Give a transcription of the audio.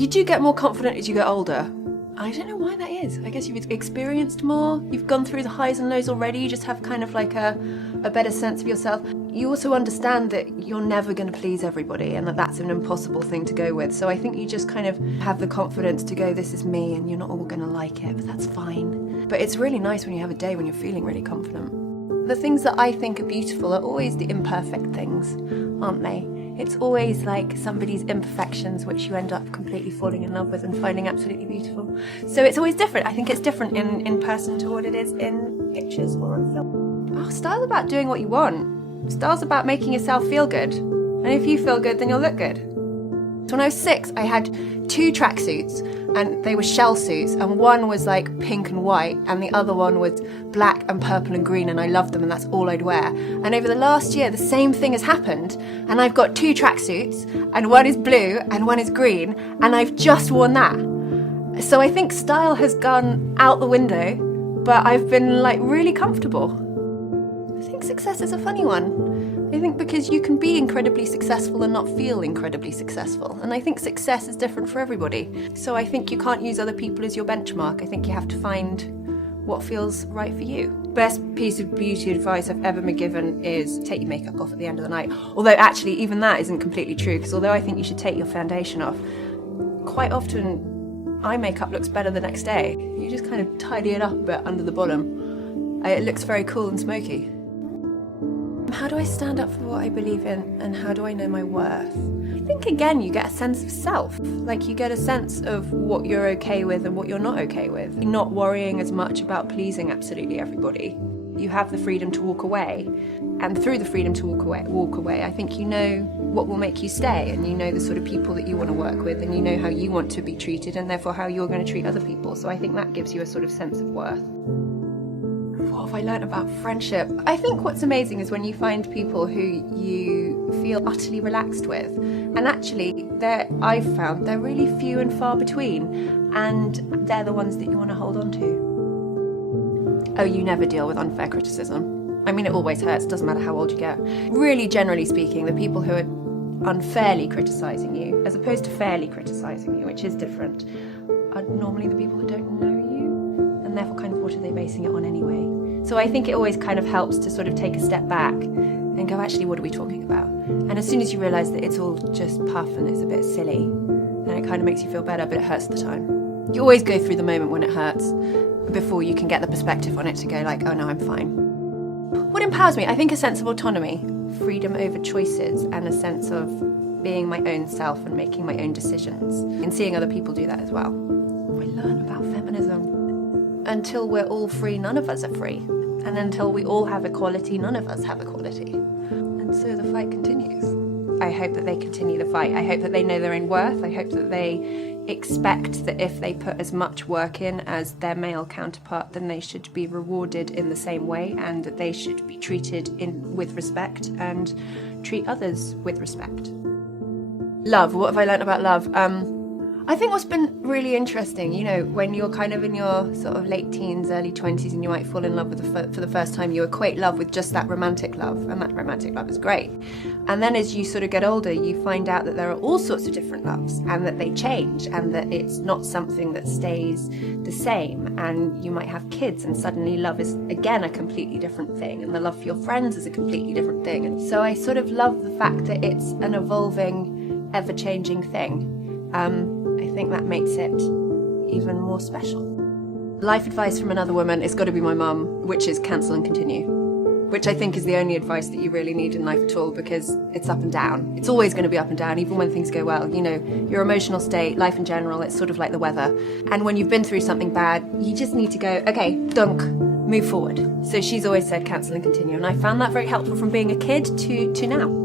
You do get more confident as you get older. I don't know why that is. I guess you've experienced more. You've gone through the highs and lows already. You just have kind of like a better sense of yourself. You also understand that you're never going to please everybody and that that's an impossible thing to go with. So I think you just kind of have the confidence to go, this is me, and you're not all going to like it, but that's fine. But it's really nice when you have a day when you're feeling really confident. The things that I think are beautiful are always the imperfect things, aren't they? It's always like somebody's imperfections which you end up completely falling in love with and finding absolutely beautiful. So it's always different. I think it's different in person to what it is in pictures or on film. Oh, style's about doing what you want. Style's about making yourself feel good. And if you feel good, then you'll look good. So when I was 6, I had 2 tracksuits, and they were shell suits, and one was like pink and white, and the other one was black and purple and green, and I loved them, and that's all I'd wear. And over the last year, the same thing has happened, and I've got 2 tracksuits, and one is blue and one is green, and I've just worn that. So I think style has gone out the window, but I've been like really comfortable. I think success is a funny one. I think because you can be incredibly successful and not feel incredibly successful. And I think success is different for everybody. So I think you can't use other people as your benchmark. I think you have to find what feels right for you. Best piece of beauty advice I've ever been given is take your makeup off at the end of the night. Although actually even that isn't completely true, because although I think you should take your foundation off, quite often eye makeup looks better the next day. You just kind of tidy it up a bit under the bottom. It looks very cool and smoky. How do I stand up for what I believe in, and how do I know my worth? I think again you get a sense of self. Like you get a sense of what you're okay with and what you're not okay with. You're not worrying as much about pleasing absolutely everybody. You have the freedom to walk away, and through the freedom to walk away, I think you know what will make you stay, and you know the sort of people that you want to work with, and you know how you want to be treated, and therefore how you're going to treat other people. So I think that gives you a sort of sense of worth. What have I learned about friendship? I think what's amazing is when you find people who you feel utterly relaxed with. And actually, I've found they're really few and far between. And they're the ones that you want to hold on to. Oh, you never deal with unfair criticism. I mean, it always hurts, doesn't matter how old you get. Really, generally speaking, the people who are unfairly criticising you, as opposed to fairly criticising you, which is different, are normally the people that don't know you. And therefore, kind of, what are they basing it on anyway? So I think it always kind of helps to sort of take a step back and go, actually, what are we talking about? And as soon as you realise that it's all just puff and it's a bit silly, then it kind of makes you feel better, but it hurts at the time. You always go through the moment when it hurts before you can get the perspective on it to go like, oh no, I'm fine. What empowers me? I think a sense of autonomy, freedom over choices, and a sense of being my own self and making my own decisions, and seeing other people do that as well. I learn about feminism. Until we're all free, none of us are free. And until we all have equality, none of us have equality. And so the fight continues. I hope that they continue the fight. I hope that they know their own worth. I hope that they expect that if they put as much work in as their male counterpart, then they should be rewarded in the same way, and that they should be treated with respect and treat others with respect. Love. What have I learnt about love? I think what's been really interesting, you know, when you're kind of in your sort of late teens, early 20s, and you might fall in love with for the first time, you equate love with just that romantic love, and that romantic love is great. And then as you sort of get older, you find out that there are all sorts of different loves, and that they change, and that it's not something that stays the same. And you might have kids, and suddenly love is again a completely different thing, and the love for your friends is a completely different thing. And so I sort of love the fact that it's an evolving, ever-changing thing. I think that makes it even more special. Life advice from another woman, it's got to be my mum, which is cancel and continue. Which I think is the only advice that you really need in life at all, because it's up and down. It's always going to be up and down, even when things go well. You know, your emotional state, life in general, it's sort of like the weather. And when you've been through something bad, you just need to go, okay, dunk, move forward. So she's always said cancel and continue. And I found that very helpful from being a kid to now.